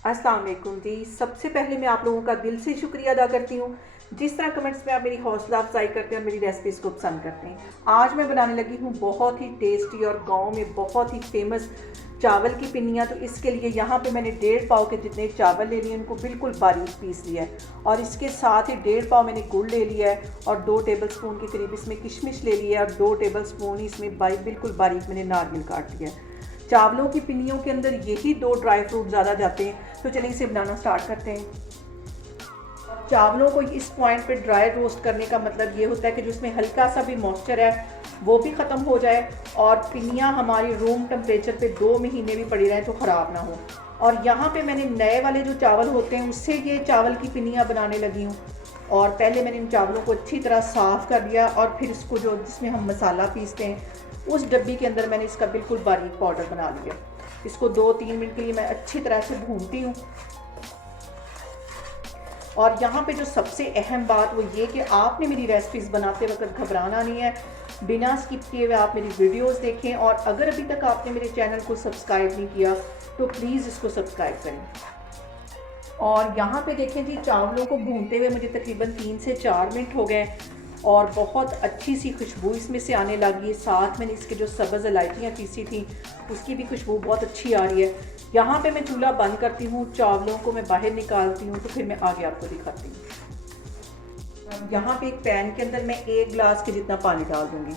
अस्सलाम वालेकुम जी। सबसे पहले मैं आप लोगों का दिल से शुक्रिया अदा करती हूँ जिस तरह कमेंट्स में आप मेरी हौसला अफजाई करते हैं और मेरी रेसिपीज़ को पसंद करते हैं। आज मैं बनाने लगी हूँ बहुत ही टेस्टी और गांव में बहुत ही फेमस चावल की पिन्नियाँ। तो इसके लिए यहाँ पे मैंने 1.5 पाव के जितने चावल ले लिए, उनको बिल्कुल बारीक पीस लिया है और इसके साथ ही 1.5 पाव मैंने गुड़ ले लिया है और 2 टेबलस्पून के करीब इसमें किशमिश ले लिया है और 2 टेबलस्पून इसमें बिल्कुल बारीक मैंने नारियल काट लिया है। चावलों की पिन्नियों के अंदर यही 2 ड्राई फ्रूट ज़्यादा जाते हैं। तो चलिए इसे बनाना स्टार्ट करते हैं। चावलों को इस पॉइंट पे ड्राई रोस्ट करने का मतलब ये होता है कि जो उसमें हल्का सा भी मॉइस्चर है वो भी ख़त्म हो जाए और पिन्नियाँ हमारी रूम टेम्परेचर पे 2 महीने भी पड़ी रहें तो ख़राब ना हो। और यहाँ पे मैंने नए वाले जो चावल होते हैं उससे ये चावल की पिन्नियाँ बनाने लगी हूँ। और पहले मैंने इन चावलों को अच्छी तरह साफ़ कर लिया और फिर इसको जो जिसमें हम मसाला पीसते हैं उस डब्बी के अंदर मैंने इसका बिल्कुल बारीक पाउडर बना लिया। इसको 2-3 मिनट के लिए मैं अच्छी तरह से भूनती हूँ। और यहाँ पे जो सबसे अहम बात वो ये कि आपने मेरी रेसिपीज़ बनाते वक्त घबराना नहीं है, बिना स्किप किए हुए आप मेरी वीडियोस देखें। और अगर अभी तक आपने मेरे चैनल को सब्सक्राइब नहीं किया तो प्लीज़ इसको सब्सक्राइब करें। और यहाँ पे देखें जी, चावलों को भूनते हुए मुझे तकरीबन 3 से 4 मिनट हो गए और बहुत अच्छी सी खुशबू इसमें से आने लगी है। साथ मैंने इसके जो सब्ज़ इलायचियाँ पीसी थी उसकी भी खुशबू बहुत अच्छी आ रही है। यहाँ पे मैं चूल्हा बंद करती हूँ, चावलों को मैं बाहर निकालती हूँ तो फिर मैं आगे आपको दिखाती हूँ। यहाँ पे एक पैन के अंदर मैं 1 गिलास के जितना पानी डाल दूँगी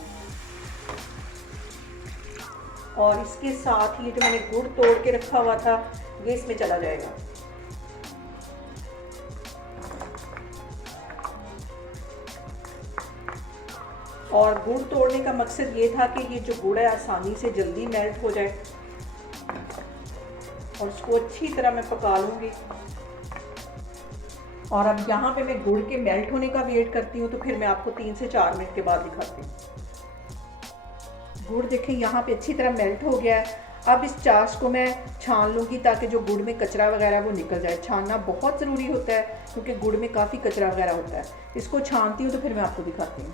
और इसके साथ ही जो मैंने गुड़ तोड़ के रखा हुआ था ये इसमें चला जाएगा। और गुड़ तोड़ने का मकसद ये था कि ये जो गुड़ है आसानी से जल्दी मेल्ट हो जाए और इसको अच्छी तरह मैं पका लूँगी। और अब यहाँ पे मैं गुड़ के मेल्ट होने का वेट करती हूँ तो फिर मैं आपको 3 से 4 मिनट के बाद दिखाती हूँ। गुड़ देखें यहाँ पे अच्छी तरह मेल्ट हो गया है। अब इस चाश को मैं छान लूँगी ताकि जो गुड़ में कचरा वगैरह वो निकल जाए। छानना बहुत ज़रूरी होता है क्योंकि गुड़ में काफ़ी कचरा वगैरह होता है। इसको छानती हूँ तो फिर मैं आपको दिखाती हूँ।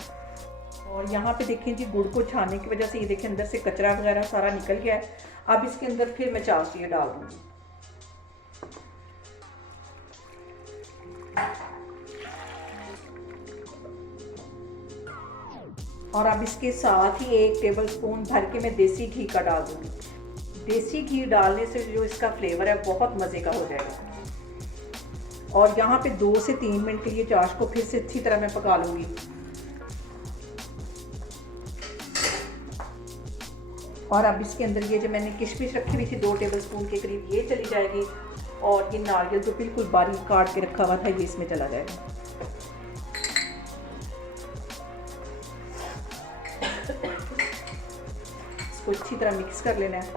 और यहाँ पे देखें जी, गुड़ को छानने की वजह से ये देखें अंदर से कचरा वगैरह सारा निकल गया है। अब इसके अंदर फिर मैं चाश ये डाल दूँगी। और अब इसके साथ ही 1 टेबलस्पून भर के मैं देसी घी का डाल दूँगी। देसी घी डालने से जो इसका फ्लेवर है बहुत मज़े का हो जाएगा। और यहाँ पे 2 से 3 मिनट के लिए चाश को फिर से अच्छी तरह मैं पका लूँगी। और अब इसके अंदर ये जो मैंने किशमिश रखी हुई थी 2 टेबलस्पून के करीब ये चली जाएगी और ये नारियल जो बिल्कुल बारीक काट के रखा हुआ था ये इसमें चला जाएगा। इसको अच्छी तरह मिक्स कर लेना है।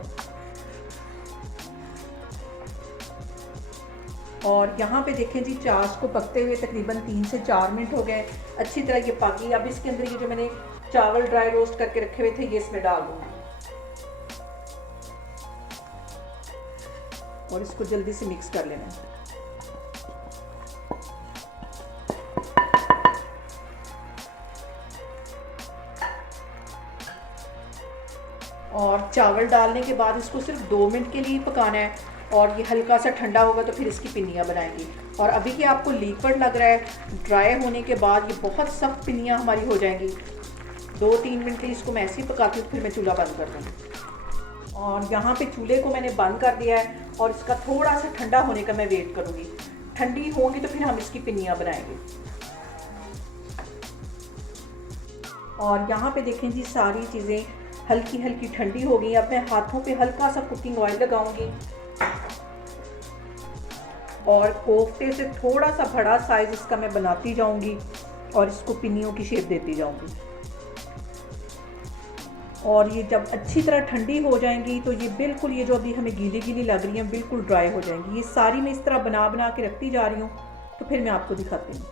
और यहाँ पे देखें जी, चाश को पकते हुए तकरीबन 3 से 4 मिनट हो गए, अच्छी तरह ये पक गई। अब इसके अंदर ये जो मैंने चावल ड्राई रोस्ट करके रखे हुए थे ये इसमें डाल दूँगी और इसको जल्दी से मिक्स कर लेना है। और चावल डालने के बाद इसको सिर्फ 2 मिनट के लिए पकाना है और ये हल्का सा ठंडा होगा तो फिर इसकी पिन्नियाँ बनाएंगी। और अभी कि आपको लिक्विड लग रहा है, ड्राई होने के बाद ये बहुत सख्त पिन्नियाँ हमारी हो जाएंगी। 2-3 मिनट के लिए इसको मैं ऐसे ही पकाती हूँ, फिर मैं चूल्हा बंद कर दूँगी। और यहाँ पे चूल्हे को मैंने बंद कर दिया है और इसका थोड़ा सा ठंडा होने का मैं वेट करूँगी। ठंडी होंगी तो फिर हम इसकी पिन्नियाँ बनाएंगे। और यहाँ पे देखें जी, सारी चीज़ें हल्की हल्की ठंडी हो गई। अब मैं हाथों पे हल्का सा कुकिंग ऑयल लगाऊंगी और कोफ्ते से थोड़ा सा बड़ा साइज इसका मैं बनाती जाऊंगी और इसको पिन्नियों की शेप देती जाऊंगी। और ये जब अच्छी तरह ठंडी हो जाएंगी तो ये बिल्कुल, ये जो अभी हमें गीली गीली लग रही हैं बिल्कुल ड्राई हो जाएंगी। ये सारी मैं इस तरह बना बना के रखती जा रही हूँ तो फिर मैं आपको दिखाती हूँ।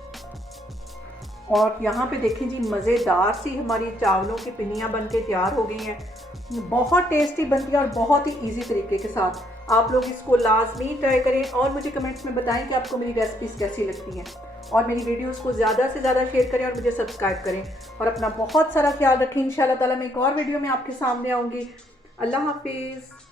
और यहाँ पे देखें जी, मज़ेदार सी हमारी चावलों की पिन्नियाँ बन के तैयार हो गई हैं। बहुत टेस्टी बनती है और बहुत ही इजी तरीके के साथ। आप लोग इसको लाजमी ट्राई करें और मुझे कमेंट्स में बताएं कि आपको मेरी रेसिपीज़ कैसी लगती हैं। और मेरी वीडियोस को ज़्यादा से ज़्यादा शेयर करें और मुझे सब्सक्राइब करें। और अपना बहुत सारा ख्याल रखें। इंशाल्लाह ताला मैं एक और वीडियो में आपके सामने आऊँगी। अल्लाह हाफिज़।